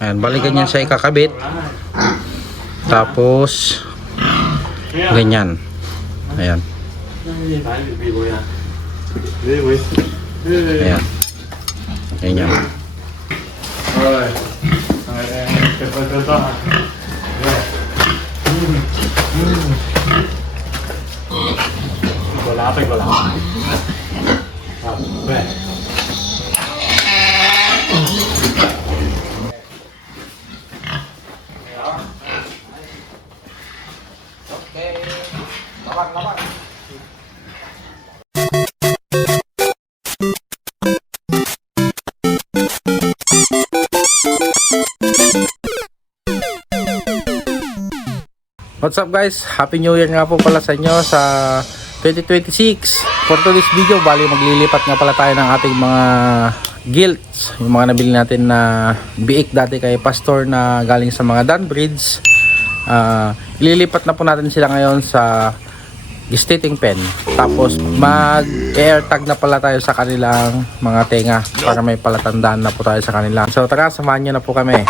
Ayan, balikan niya siya ikakabit. Tapos ganyan. Ayan. Ayan. Ganyan. What's up guys? Happy New Year nga po pala sa inyo sa 2026. For today's video, bali maglilipat nga pala tayo ng ating mga gilts. Yung mga nabili natin na biik dati kay Pastor na galing sa mga Dunbridge. Ililipat na po natin sila ngayon sa stating pen. Tapos mag-air tag na pala tayo sa kanilang mga tenga para may palatandaan na po tayo sa kanila. So tara, samahan nyo na po kami.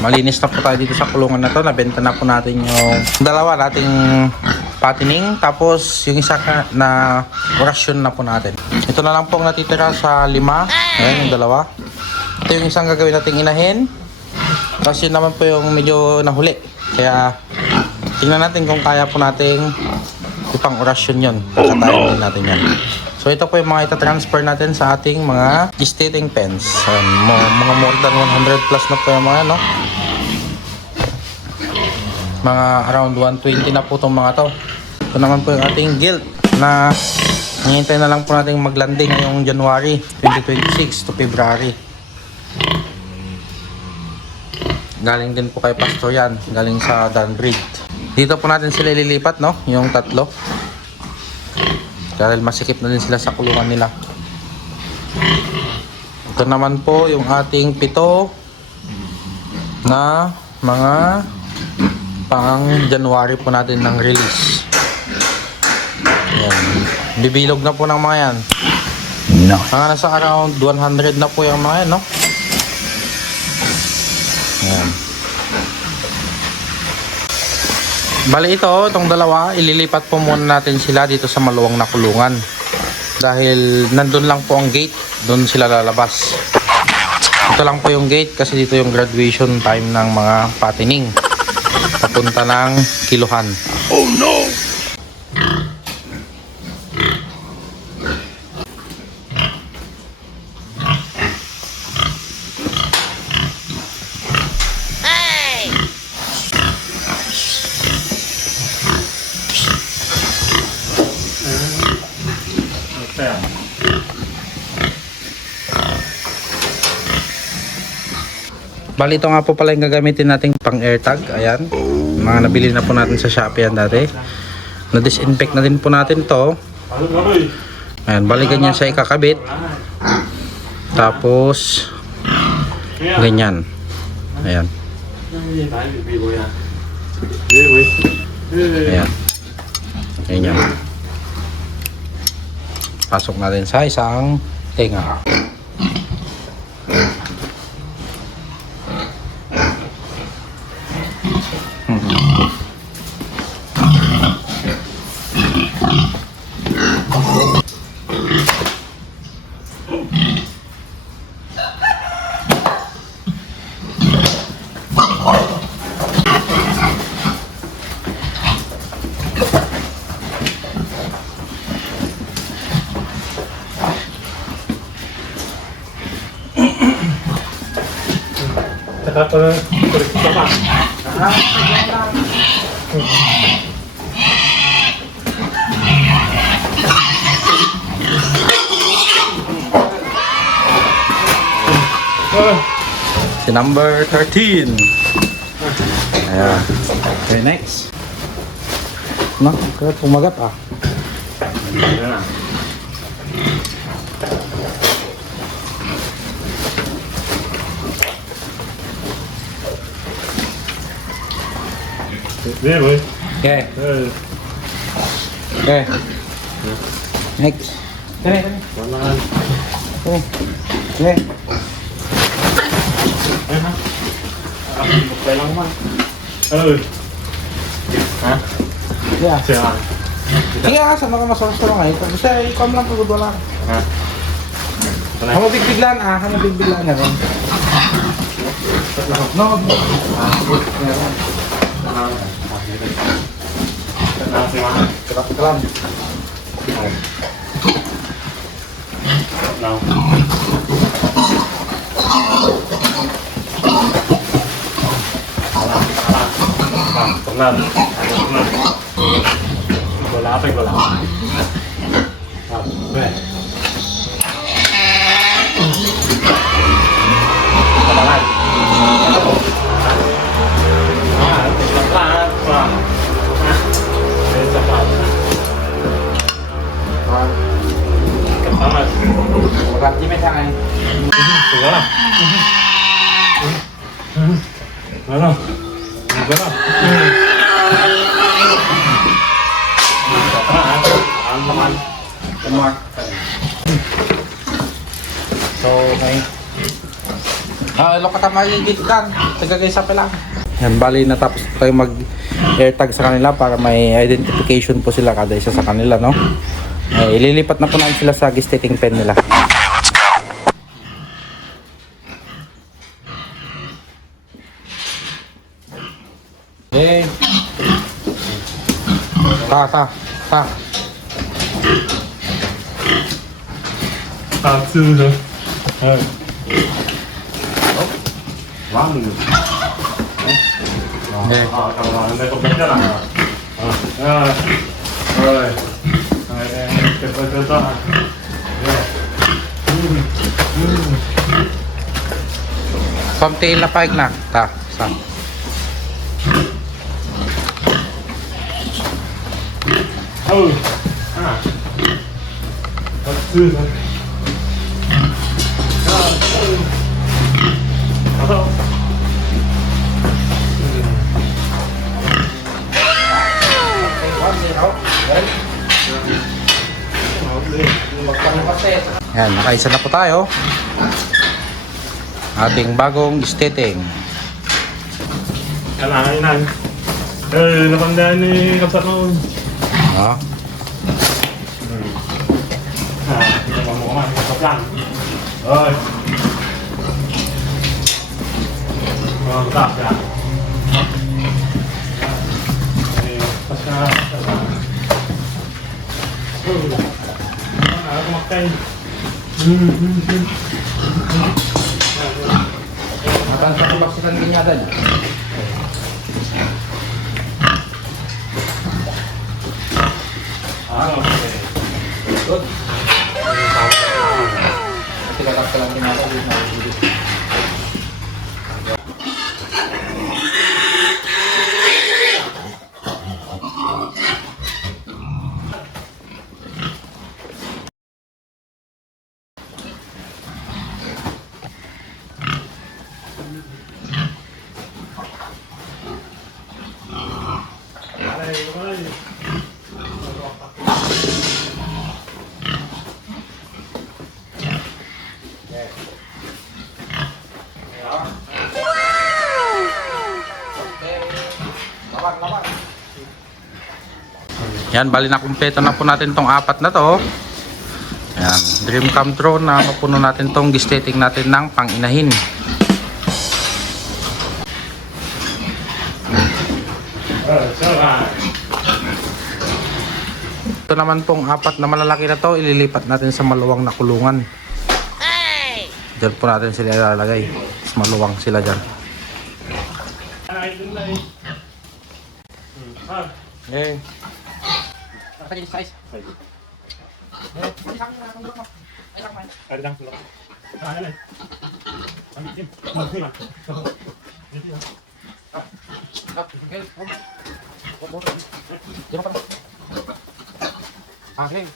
Malinis na po tayo dito sa kulungan na to. Nabenta na po natin yung dalawa nating patining. Tapos yung isa na orasyon na po natin. Ito na lang po ang natitira sa 5. Ayan yung dalawa. Ito yung isang gagawin nating inahin. Tapos yun naman po yung medyo nahuli. Kaya tingnan natin kung kaya po nating ipang orasyon yun. Kakatayin din natin yan. So ito po yung mga itatransfer natin sa ating mga stating pens. Mga more than 100 plus na po yung mga no. Mga around 120 na po itong mga to. Ito naman po yung ating gilt na hihintay na lang po natin maglanding ngayong January 2026 to February. Galing din po kay Pastor yan. Galing sa Dunbridge. Dito po natin sila ililipat no, yung tatlo. Dahil masikip na din sila sa kulungan nila. Ito naman po yung ating 7 na mga pang January po natin ng release. Ayan. Bibilog na po ng mga yan. No. Mga nasa around 100 na po yung mga yan, no? Ayan. Bali itong dalawa, ililipat po muna natin sila dito sa maluwang na kulungan. Dahil nandun lang po ang gate, doon sila lalabas. Ito lang po yung gate kasi dito yung graduation time ng mga patining. Papunta ng kiluhan. Oh no! Bali ito nga po pala yung gagamitin nating pang air tag. Ayan, mga nabili na po natin sa Shopee yan dati. Na-disinfect na din po natin to. Ayan, balikan niya siya ikakabit. Tapos ganyan. Ayan. Ayan. Ganyan. Pasok natin sa isang tenga. Saka ito pa. Si number 13. Ayan. Okay, next. No, kaya pumagat ah. Ayan. Okay. Okay. Okay. Next. Kani. Wala. Kani. Ayun ha. Okay lang man. Ha? Yeah. Siya. Kaya sa mga masarap nga ito. Basta ikaw lang pagod wala. Ha? Hamo bigbiglan hamo bigbiglan na rin. No. Kalam. No. Wala. Wala pa wala. Di may sangay. Wala. Wala. Wala. Mark. So, may lokata magigit kan. Tagagay sa pala. Yan, bali natapos tayo mag airtag sa kanila para may identification po sila kada isa sa kanila, no? Ililipat na po namin sila sa gestating pen nila. Okay. Ta. Wow. Okay. Hindi ko benda lang. Alright. Ito. Pamtail na paig na. Ta. Oh. That's Yan, nakaisa na po tayo. Ating bagong gestating. kailangan yun. Napandaan ni Kapsat noon. Hindi mo kumain. Kapsat lang. Oy. Mga butak siya. Pas ka. Ano kumakay? Matan sa kapasitan binyadan. Okay. Good. Kasi katap ka lang binyadan. Yan, bali na kumpleto na po natin tong apat na to. Yan, dream come true na mapuno natin tong gestating natin ng pang-inahin. Ito naman pong apat na malalaki na to, ililipat natin sa maluwang na kulungan. Diyan po natin sila ilalagay. Mas maluwang sila dyan. Okay. Nakakajin size. Ada lang tulog. Ano lang? Ang bitin. Magdi ba? Okay.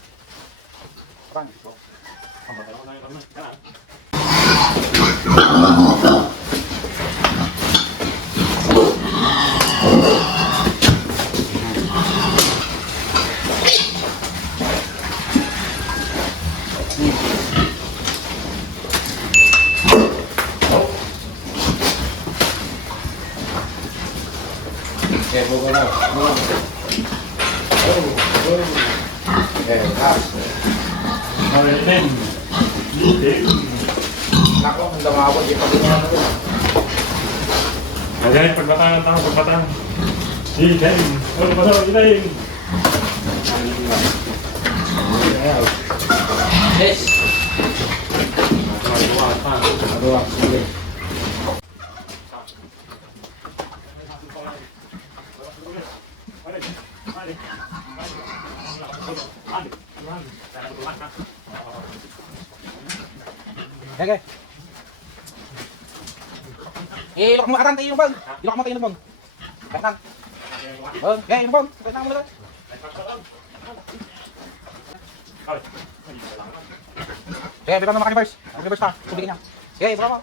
Maritin. Litin. Nako, ang damawag yung pagkakita natin. Ayan, pagbatangan tayo, pagbatangan. Litin. Ano ba ito? Litin. Yes. Aduh, sige. Okay. Ilok mo katan tayo yung bag. Ilok mo tayo yung bag. Katan. Oh, yung bag. Katan mo lang. Okay, bigyan mo maka-reverse. Reverse pa. Tubigin niya. Okay, bravo.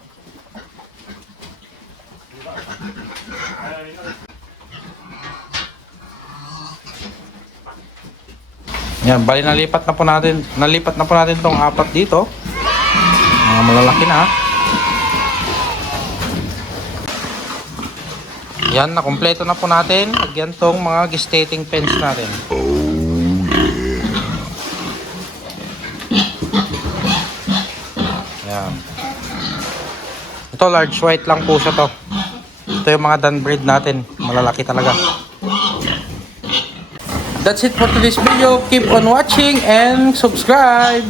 Yan, bali nalipat na po natin tong apat dito. Mga malalaki na. Yan, nakumpleto na po natin. Lagyan tong mga gestating pens natin. Yan. Ito large white lang po siya to. Ito yung mga dun breed natin. Malalaki talaga. That's it for today's video. Keep on watching and subscribe.